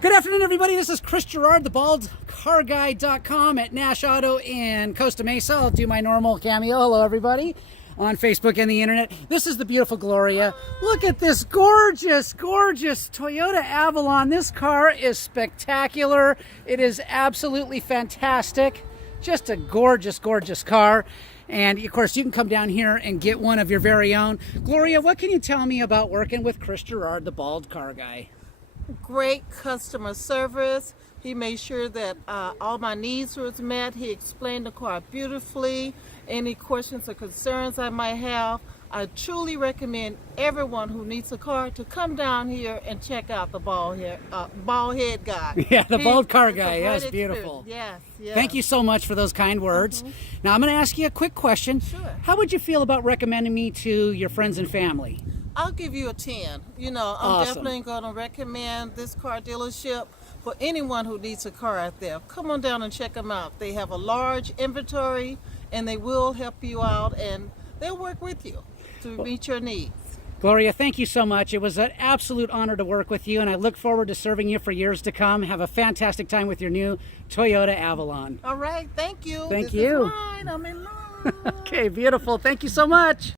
Good afternoon, everybody. This is Chris Girard, the baldcarguy.com at Nash Auto in Costa Mesa. I'll do my normal cameo. Hello, everybody, on Facebook and the internet. This is the beautiful Gloria. Look at this gorgeous, gorgeous Toyota Avalon. This car is spectacular. It is absolutely fantastic. Just a gorgeous, gorgeous car. And of course, you can come down here and get one of your very own. Gloria, what can you tell me about working with Chris Girard, the bald car guy? Great customer service. He made sure that all my needs was met. He explained the car beautifully. Any questions or concerns I might have, I truly recommend everyone who needs a car to come down here and check out the bald head guy. Yeah, the bald car guy. Yes, beautiful. Yes, yes. Thank you so much for those kind words. Now I'm going to ask you a quick question. Sure. How would you feel about recommending me to your friends and family? I'll give you a 10. You know, I'm Awesome. definitely going to recommend this car dealership for anyone who needs a car out there. Come on down and check them out. They have a large inventory, and they will help you out, and they'll work with you to meet your needs. Gloria, thank you so much. It was an absolute honor to work with you, and I look forward to serving you for years to come. Have a fantastic time with your new Toyota Avalon. All right, thank you. Thank This you. is mine. I'm in love. Okay, beautiful. Thank you so much.